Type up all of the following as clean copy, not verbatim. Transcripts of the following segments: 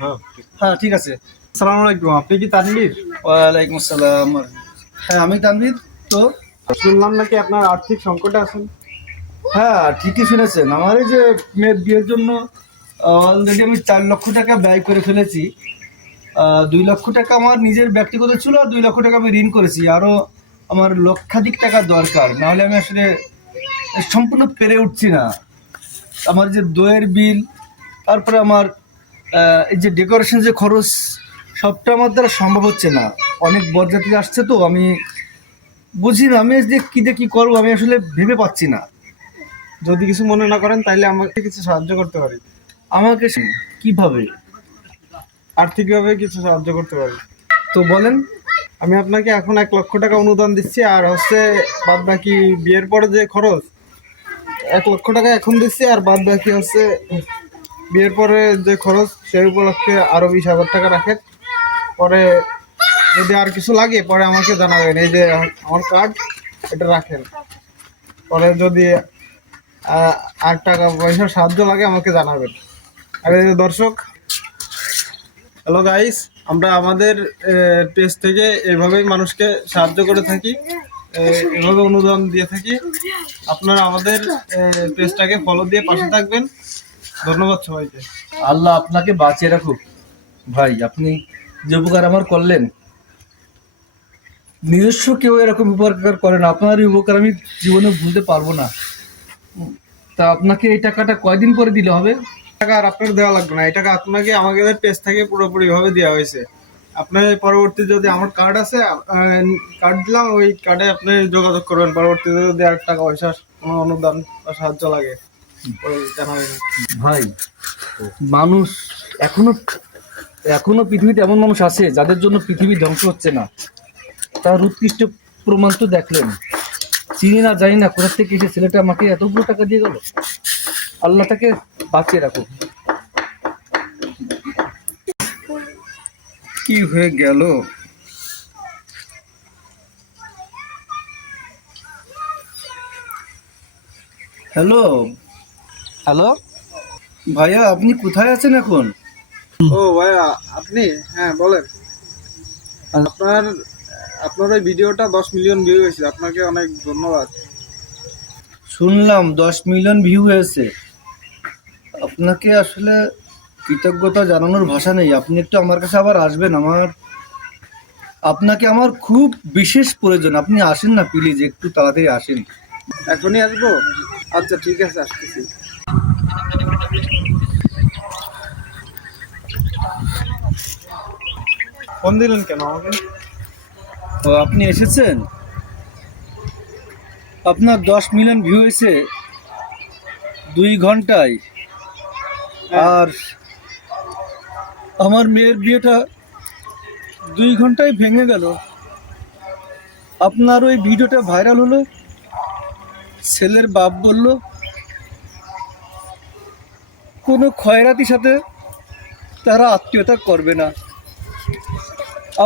হ্যাঁ, হ্যাঁ ঠিক আছে। আসসালামু আলাইকুম, আপনি কি তানভীর? ওয়ালাইকুম আসসালাম। হ্যাঁ আমি তানভীর। তো শুনলাম নাকি আপনার আর্থিক সংকটে আছেন। হ্যাঁ ঠিকই শুনেছেন, আমার এই যে মেয়ের বিয়ের জন্য অলরেডি আমি 4 লক্ষ টাকা ব্যয় করে ফেলেছি। 2 লক্ষ টাকা আমার নিজের ব্যক্তিগত ছিল, আর 2 লক্ষ টাকা আমি ঋণ করেছি। আরও আমার লক্ষাধিক টাকা দরকার, নাহলে আমি আসলে সম্পূর্ণ পেরে উঠছি না। আমার যে দইয়ের বিল, তারপরে আমার এই যে ডেকোরেশন যে খরচ, সবটা আমার দ্বারা সম্ভব হচ্ছে না। অনেক বরযাত্রী আসছে, তো আমি বুঝি না আমি যে কী দিয়ে কী করবো, আমি আসলে ভেবে পাচ্ছি না। যদি কিছু মনে না করেন তাইলে আমাকে কিছু সাহায্য করতে পারি। আমাকে কিভাবে? আর্থিকভাবে কিছু সাহায্য করতে পারি। তো বলেন। আমি আপনাকে এখন 1 লক্ষ টাকা অনুদান দিচ্ছি, আর হচ্ছে বাদ বাকি বিয়ের পরে যে খরচ 1 লক্ষ টাকা এখন দিচ্ছি, আর বাদ বাকি হচ্ছে বিয়ের পরে যে খরচ সেই উপলক্ষে আরো 20,000 টাকা রাখেন। পরে যদি আর কিছু লাগে পরে আমাকে জানাবেন। এই যে আমার কার্ড, এটা রাখেন। পরে যদি আর টাকা পয়সার সাহায্য লাগে আমাকে জানাবেন। আর এই যে দর্শক, হ্যালো গাইস, আমরা আমাদের পেজ থেকে এভাবেই মানুষকে সাহায্য করে থাকি, এভাবে অনুদান দিয়ে থাকি। আপনারা আমাদের পেজটাকে ফলো দিয়ে পাশে থাকবেন। ধন্যবাদ সবাইকে। আল্লাহ আপনাকে বাঁচিয়ে রাখুক। ভাই আপনি যে উপকার আমার করলেন, নিজস্ব কেউ এরকম উপকার করে না। আপনার এই উপকার আমি জীবনে ভুলতে পারবো না। তা আপনাকে এই টাকাটা কয়দিন পরে দিলে হবে? টাকা আর আপনার দেওয়া লাগবে না, এই টাকা আপনাকে আমাদের পেজ থেকে পুরোপুরি ভাবে দেওয়া হয়েছে। আপনার পরবর্তী যদি আমার কার্ড আছে, কার্ড দিলাম, ওই কার্ডে আপনি যোগাযোগ করবেন। পরবর্তীতে যদি আর টাকা পয়সার কোনো অনুদান বা সাহায্য লাগে পরে জানাবেন। ভাই মানুষ এখনো এখনো পৃথিবীতে এমন মানুষ আছে যাদের জন্য পৃথিবী ধ্বংস হচ্ছে না। তার উৎকৃষ্ট প্রমাণ তো দেখলেন। চিনি না জানি না কোথা থেকে এসে ছেলেটা আমাকে এতগুলো টাকা দিয়ে গেল। আল্লাহ তাকে বাঁচিয়ে রাখুক। কি হয়ে গেল? Hello hello. ভাইয়া, আপনি কোথায় আছেন এখন? ও ভাইয়া, আপনি? হ্যাঁ বলেন। আপনার আপনার ওই ভিডিওটা 10 মিলিয়ন ভিউ হয়েছে, আপনাকে অনেক ধন্যবাদ। শুনলাম 10 মিলিয়ন ভিউ হয়েছে। আপনাকে আসলে কৃতজ্ঞতা জানানোর ভাষা নেই। আপনি একটু আমার কাছে আবার আসবেন। আপনাকে আমার খুব বিশেষ প্রয়োজন। আপনি আসেন না প্লিজ, একটু তাড়াতাড়ি আসেন। এখনই আসবো? আচ্ছা ঠিক আছে, আসতেছি। ফোন দিলেন কেন আমাকে? ও আপনি এসেছেন। আপনার 10 মিলিয়ন ভিউ হয়েছে 2 ঘন্টায়। হ্যাঁ। আর আমার মেয়ের বিয়েটা 2 ঘন্টায় ভেঙে গেল। আপনার ওই ভিডিওটা ভাইরাল হলো। ছেলের বাপ বলল কোনো খয়রাতির সাথে তারা আত্মীয়তা করবে না।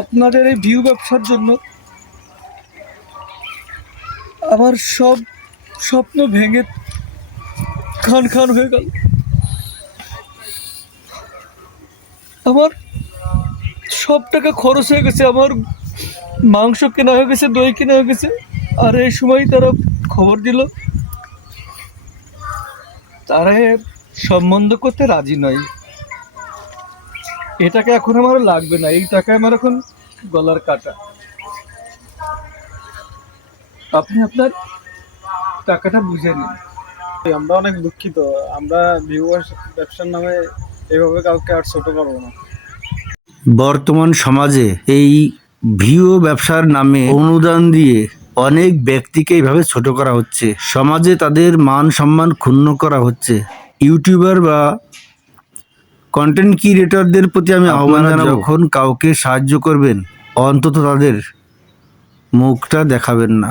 আপনাদের এই ভিউ ব্যবসার জন্য আমার সব স্বপ্ন ভেঙে খান খান হয়ে গেল। আমার সব টাকা খরচ হয়ে গেছে, আমার মাংস কেনা হয়ে গেছে, দই কেনা হয়ে গেছে। আর এই সময় তারা খবর দিল তারা সম্বন্ধ করতে রাজি নয়। এ টাকা এখন আমার লাগবে না, এই টাকা আমার এখন গলার কাটা। আপনি আপনার টাকাটা বুঝে নিন। আমরা অনেক দুঃখিত। আমরা ভিউয়ার্স ব্যবসার নামে এভাবে কাউকে আর ছোট করবো না। বর্তমান সমাজে এই ভিউ ব্যবসার নামে অনুদান দিয়ে অনেক ব্যক্তিকে এইভাবে ছোট করা হচ্ছে। সমাজে তাদের মান সম্মান ক্ষুণ্ণ করা হচ্ছে। ইউটিউবার বা কন্টেন্ট ক্রিয়েটরদের প্রতি আমি আহ্বান জানাবো, যখন কাউকে সাহায্য করবেন অন্তত তাদের মুখটা দেখাবেন না।